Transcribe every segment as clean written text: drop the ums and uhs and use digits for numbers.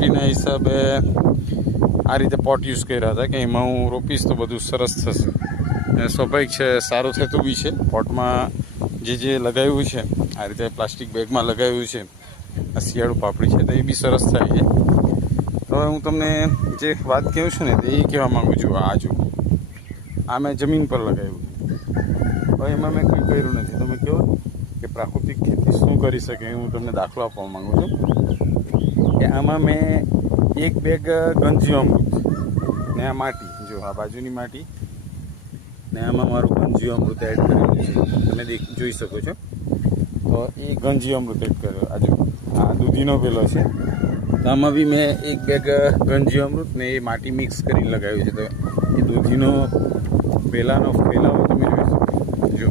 સેફટીના હિસાબે આ રીતે પોટ યુઝ કર્યા હતા કે એમાં હું રોપીશ તો બધું સરસ થશે. અને સ્વાભાવિક છે, સારું થતું બી છે. પોટમાં જે લગાવ્યું છે આ રીતે પ્લાસ્ટિક બેગમાં લગાવ્યું છે, આ શિયાળુ પાપડી છે, તો એ બી સરસ થાય છે. તો હવે હું તમને જે વાત કહું છું ને તો એ કહેવા માગું છું. આ જો આ મેં જમીન પર લગાવ્યું, હવે એમાં મેં કંઈ કર્યું નથી. તમે કહો કે પ્રાકૃતિક ખેતી શું કરી શકે, હું તમને દાખલો આપવા માગું છું કે આમાં મેં એક બેગ ગંજીવામૃત ને આ માટી, જો આ બાજુની માટી ને આમાં મારું ગંજીવામૃત એડ કરેલું છે, તમે જોઈ શકો છો. તો એ ગંજીવામૃત એડ કર્યો. આ દૂધીનો પેલો છે, તો આમાં બી મેં એક બેગ ગંજીવામૃત ને એ માટી મિક્સ કરીને લગાવ્યું છે. તો એ દૂધીનો પહેલાંનો ફેલાવો તમે જોઈ શકો. જો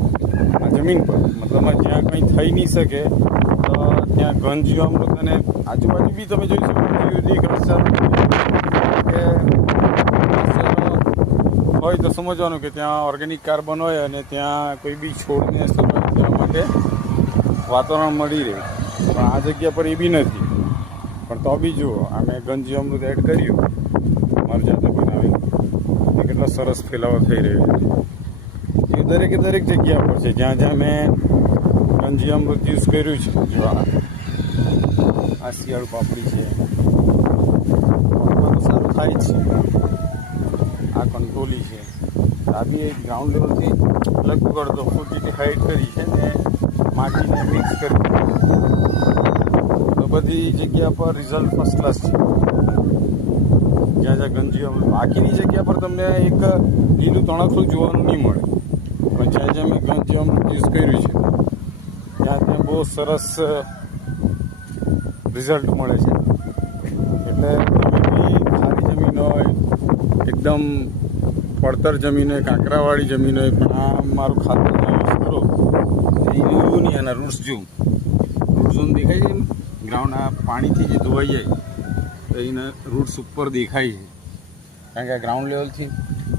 આ જમીન પર મતલબ જ્યાં કંઈ થઈ નહીં શકે તો ત્યાં ગંજીવામૃત અને આજુબાજુ બી તમે જોઈ શકો આયુર્વેદિક અસર કે હોય તો સમજવાનું કે ત્યાં ઓર્ગેનિક કાર્બન હોય અને ત્યાં કોઈ બી છોડને સર્વાઈવ કરવા માટે વાતાવરણ મળી રહે. પણ આ જગ્યા પર એ બી નથી. પણ તો બી જુઓ, આ મેં ગંજીવામૃત એડ કર્યું મારી જાતે બનાવી, એ કેટલો સરસ ફેલાવો થઈ રહ્યો છે. એ દરેક જગ્યા પર છે જ્યાં મેં ગંજીવામૃત યુઝ કર્યું છે. જો આ શિયાળુ પાપડી છે, બધું સારું થાય જ છે. આ કંટોલી છે, આ બી એક ગ્રાઉન્ડ લેવલથી લગભગ અડધો ફૂટ જેટલી હાઈટ કરી છે ને માટીને મિક્સ કરી. તો બધી જગ્યા પર રિઝલ્ટ ફર્સ્ટ ક્લાસ છે. જ્યાં ગંજીવામૃત, બાકીની જગ્યા પર તમને એક લીલું તણખલું જોવાનું નહીં મળે, પણ જ્યાં મેં ગંજીવામૃત યુઝ કર્યું છે ત્યાં બહુ સરસ રિઝલ્ટ મળે છે. એટલે તમે બી ખારી જમીન હોય, એકદમ પડતર જમીન હોય, કાંકરાવાળી જમીન હોય, પણ આ મારું ખાતર યુઝ કરો એ એવું નહીં. એના રૂટ્સ જો રૂટ ઝોન દેખાય છે, ગ્રાઉન્ડ આ પાણીથી જે ધોવાઈ જાય તો એના રૂટ્સ ઉપર દેખાય છે. કારણ કે આ ગ્રાઉન્ડ લેવલથી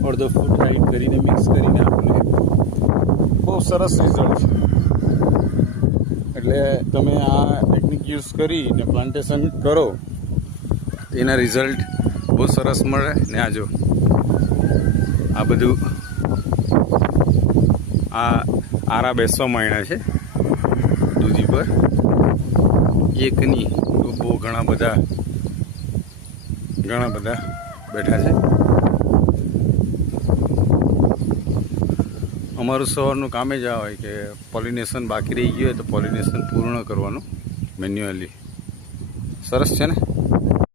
અડધો ફૂટ હાઈટ કરીને મિક્સ કરીને આપણે બહુ સરસ રિઝલ્ટ છે. એટલે તમે આ ટેકનિક યુઝ કરીને પ્લાન્ટેશન કરો તો એના રિઝલ્ટ બહુ સરસ મળે. ને આ જો આ બધું આરા બેસવા માંડ્યા છે દૂધી પર, એકની તો બહુ ઘણા બધા બેઠા છે. અમારું સવારનું કામે જ આ હોય કે પોલિનેશન બાકી રહી ગયું હોય તો પોલિનેશન પૂર્ણ કરવાનું મેન્યુઅલી. સરસ છે ને.